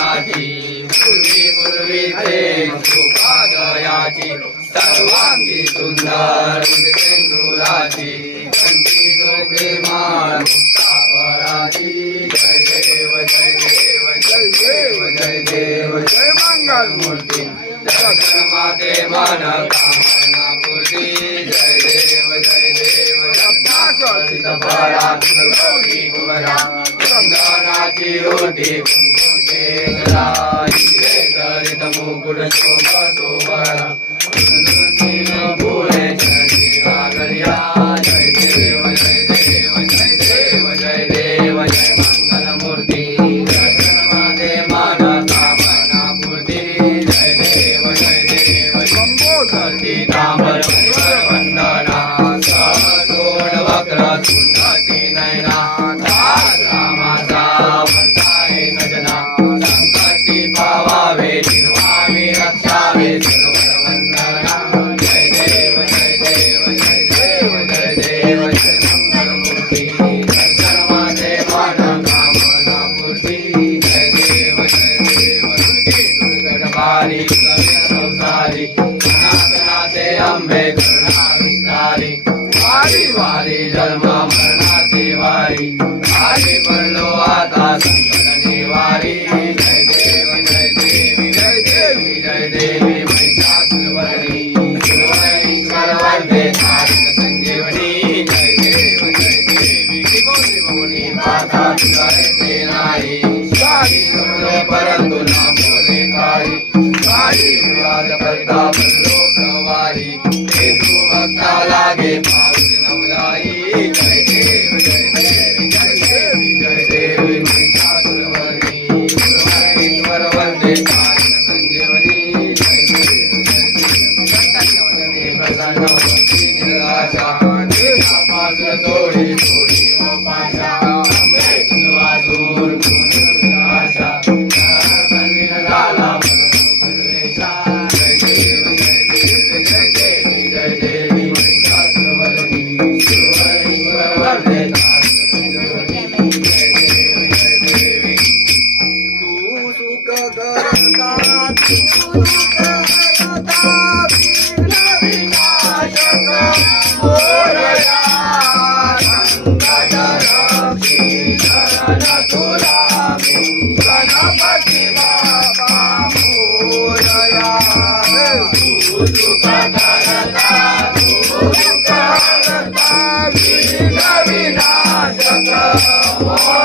चंदनाची पूर्वी पूर्वी ते सुपादयाची सर्वांगी सुंदर सिंदुराची कंठी जोगे माळ मुक्तापराची जय देव जय देव जय देव जय देव जय मंगल मूर्ती दर्शन माते मन कामना पूर्ती जय देव जय देव रत्नाकर्षित परा गौरी कुवरा चंदनाची ओटी कुंकुम केसरा हिरे जडित मुकुट शोभा शोभरा फुले चरणी गागरिया जय देव जय देव जय देव जय देव जय मंगल मूर्ती दर्शन माते मन कामना पूर्ती जय देव जय देव शंभोधरती तांबर वंदना सोड वक्र तुंडती नयना रामाचा वर्ताय सजना संकटी पावावे निर्वावे रक्षावे सर्वर वंदना जय देव जय देव जय देव जय देव जय मंगल मूर्ती दर्शन माते मन कामना पूर्ती जय देव जय देव दुर्गे दुर्गट बारी संसारी अनाथनाथे अंबे करुणा विस्तारी वारी वारी जन्म मरणाचे वारी आली पडलो आता संकट निवारी जय देव जय देवी जय देवी जय देवी महिषासुरवरणी सुरवरीश्वर वरदे तारक संजीवनी जय देव जय देवी त्रिभुवनी माता तुझे सेनाई साई समरे परंतु न बोले काही काही विवाद करता बनलो प्रवारी हे तू भक्ता लागे पाऊस नवलाई जय देव जय देवी जय देवी जय देवी महिषासुरवरणी सुरवरीश्वर वरदे तारक संजीवनी जय देव जय देव प्रसन्न प्रसन्न होती निराशा देशापासून सोडी सोडी ओ पाशा अंबे तुझा दूर निराशा कल्लीन झाला बदलेशा जय देव जय देवी जय देवी जय देवी महिषासुरवरणी सुरवरीश्वर वरदे तारक संजीवनी जय देव जय देवी तू सुख करता तू सुख करता विघ्न विनाशक मोरया संकट रक्षी शरण तुला मी गणपती बाबा मोरया तू सुख करता विघ्न विनाशक मोरया